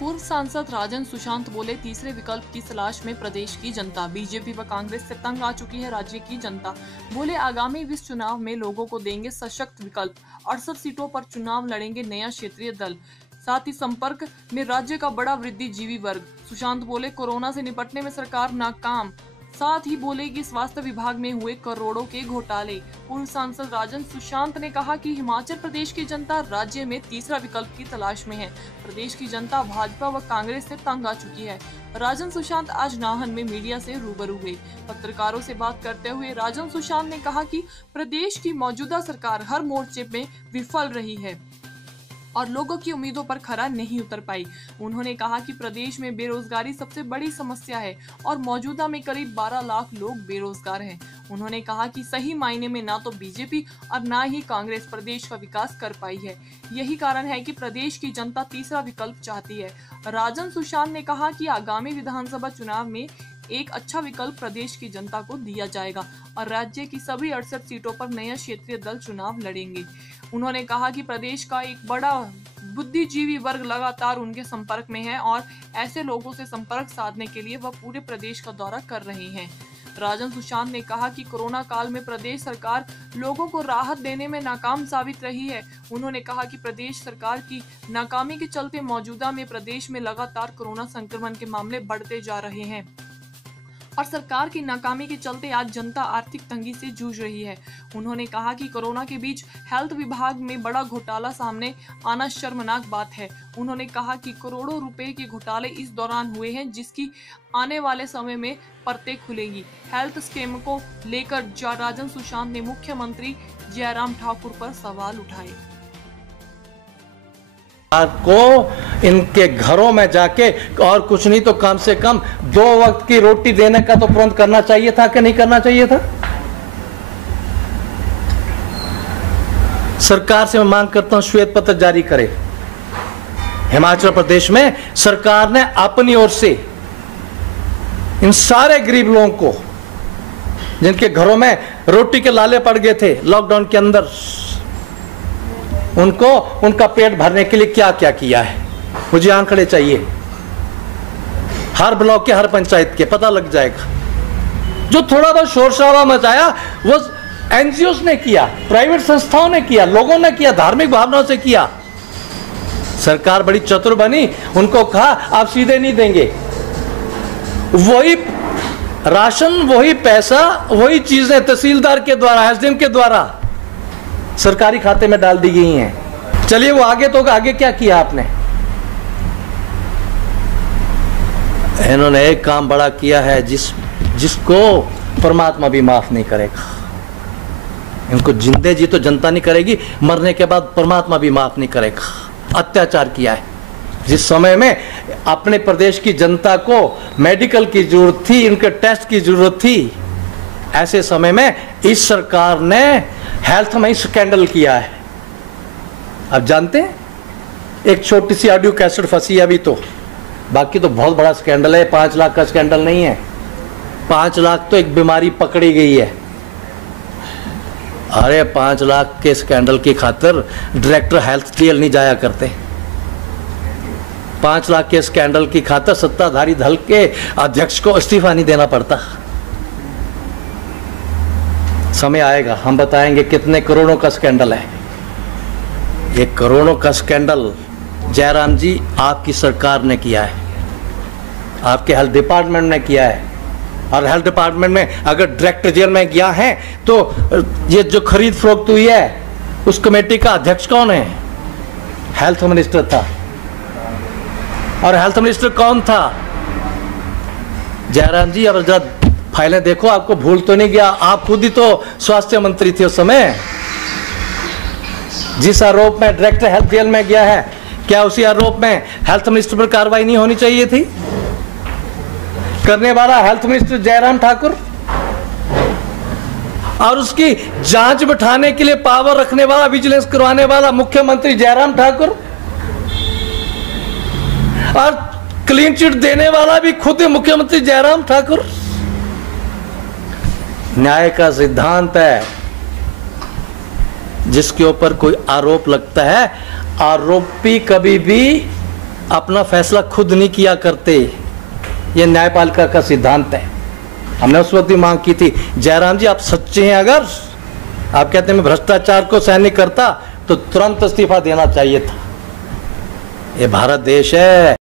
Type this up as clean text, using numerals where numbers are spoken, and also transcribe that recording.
पूर्व सांसद राजन सुशांत बोले, तीसरे विकल्प की तलाश में प्रदेश की जनता। बीजेपी व कांग्रेस से तंग आ चुकी है राज्य की जनता। बोले, आगामी विस चुनाव में लोगों को देंगे सशक्त विकल्प। 68 सीटों पर चुनाव लड़ेंगे नया क्षेत्रीय दल। साथ ही संपर्क में राज्य का बड़ा वृद्धिजीवी वर्ग। सुशांत बोले, कोरोना से निपटने में सरकार नाकाम। साथ ही बोले कि स्वास्थ्य विभाग में हुए करोड़ों के घोटाले। पूर्व सांसद राजन सुशांत ने कहा कि हिमाचल प्रदेश की जनता राज्य में तीसरा विकल्प की तलाश में है। प्रदेश की जनता भाजपा व कांग्रेस से तंग आ चुकी है। राजन सुशांत आज नाहन में मीडिया से रूबरू हुए। पत्रकारों से बात करते हुए राजन सुशांत ने कहा कि प्रदेश की मौजूदा सरकार हर मोर्चे में विफल रही है और लोगों की उम्मीदों पर खरा नहीं उतर पाई। उन्होंने कहा कि प्रदेश में बेरोजगारी सबसे बड़ी समस्या है और मौजूदा में करीब 12 लाख लोग बेरोजगार हैं। उन्होंने कहा कि सही मायने में ना तो बीजेपी और ना ही कांग्रेस प्रदेश का विकास कर पाई है। यही कारण है कि प्रदेश की जनता तीसरा विकल्प चाहती है। राजन सुशांत ने कहा कि आगामी विधानसभा चुनाव में एक अच्छा विकल्प प्रदेश की जनता को दिया जाएगा और राज्य की सभी 68 सीटों पर नया क्षेत्रीय दल चुनाव लड़ेंगे। उन्होंने कहा कि प्रदेश का एक बड़ा बुद्धिजीवी वर्ग लगातार उनके संपर्क में है और ऐसे लोगों से संपर्क साधने के लिए वह पूरे प्रदेश का दौरा कर रहे हैं। राजन सुशांत ने कहा कि कोरोना काल में प्रदेश सरकार लोगों को राहत देने में नाकाम साबित रही है। उन्होंने कहा कि प्रदेश सरकार की नाकामी के चलते मौजूदा में प्रदेश में लगातार कोरोना संक्रमण के मामले बढ़ते जा रहे हैं और सरकार की नाकामी के चलते आज जनता आर्थिक तंगी से जूझ रही है। उन्होंने कहा कि कोरोना के बीच हेल्थ विभाग में बड़ा घोटाला सामने आना शर्मनाक बात है। उन्होंने कहा कि करोड़ों रुपए के घोटाले इस दौरान हुए हैं, जिसकी आने वाले समय में परतें खुलेंगी। हेल्थ स्कीम को लेकर राजन सुशांत ने मुख्यमंत्री जयराम ठाकुर पर सवाल उठाए। को इनके घरों में जाके और कुछ नहीं तो कम से कम 2 वक्त की रोटी देने का तो तुरंत करना चाहिए था कि नहीं करना चाहिए था। सरकार से मैं मांग करता हूं श्वेत पत्र जारी करे। हिमाचल प्रदेश में सरकार ने अपनी ओर से इन सारे गरीब लोगों को, जिनके घरों में रोटी के लाले पड़ गए थे लॉकडाउन के अंदर, उनको उनका पेट भरने के लिए क्या क्या किया है, मुझे आंकड़े चाहिए। हर ब्लॉक के, हर पंचायत के पता लग जाएगा। जो थोड़ा बहुत शोर शराबा मचाया वो एनजीओस ने किया, प्राइवेट संस्थाओं ने किया, लोगों ने किया, धार्मिक भावनाओं से किया। सरकार बड़ी चतुर बनी, उनको कहा आप सीधे नहीं देंगे। वही राशन, वही पैसा, वही चीजें तहसीलदार के द्वारा, एसडीएम के द्वारा सरकारी खाते में डाल दी गई हैं। चलिए वो आगे तो आगे क्या किया आपने? इन्होंने एक काम बड़ा किया है जिसको परमात्मा भी माफ नहीं करेगा। इनको जिंदे जी तो जनता नहीं करेगी, मरने के बाद परमात्मा भी माफ नहीं करेगा। अत्याचार किया है। जिस समय में अपने प्रदेश की जनता को मेडिकल की जरूरत थी, इनके टेस्ट की जरूरत थी, ऐसे समय में इस सरकार ने हेल्थ में स्कैंडल किया है। अब जानते हैं, एक छोटी सी ऑडियो कैसेट फंसी है अभी तो, बाकी तो बहुत बड़ा स्कैंडल है। 5 लाख का स्कैंडल नहीं है, 5 लाख तो एक बीमारी पकड़ी गई है। अरे 5 लाख के स्कैंडल की खातिर डायरेक्टर हेल्थ जेल नहीं जाया करते। 5 लाख के स्कैंडल की खातिर सत्ताधारी दल के अध्यक्ष को इस्तीफा नहीं देना पड़ता। समय आएगा हम बताएंगे कितने करोड़ों का स्कैंडल है। ये करोड़ों का स्कैंडल जयराम जी आपकी सरकार ने किया है, आपके हेल्थ डिपार्टमेंट ने किया है। और हेल्थ डिपार्टमेंट में अगर डायरेक्टर जेल में गया है तो ये जो खरीद फरोख्त हुई है उस कमेटी का अध्यक्ष कौन है? हेल्थ मिनिस्टर था। और हेल्थ मिनिस्टर कौन था? जयराम जी। अब जरा फाइलें देखो, आपको भूल तो नहीं गया? आप खुद ही तो स्वास्थ्य मंत्री थे उस समय। जिस आरोप में डायरेक्टर हेल्थ जेल में गया है, क्या उसी आरोप में हेल्थ मिनिस्टर पर कार्रवाई नहीं होनी चाहिए थी? करने वाला हेल्थ मिनिस्टर जयराम ठाकुर और उसकी जांच बिठाने के लिए पावर रखने वाला, विजिलेंस करवाने वाला मुख्यमंत्री जयराम ठाकुर, और क्लीन चिट देने वाला भी खुद मुख्यमंत्री जयराम ठाकुर। न्याय का सिद्धांत है, जिसके ऊपर कोई आरोप लगता है, आरोपी कभी भी अपना फैसला खुद नहीं किया करते, ये न्यायपालिका का सिद्धांत है। हमने उस वक्त भी मांग की थी, जयराम जी आप सच्चे हैं, अगर आप कहते हैं मैं भ्रष्टाचार को सहन नहीं करता तो तुरंत इस्तीफा देना चाहिए था। ये भारत देश है।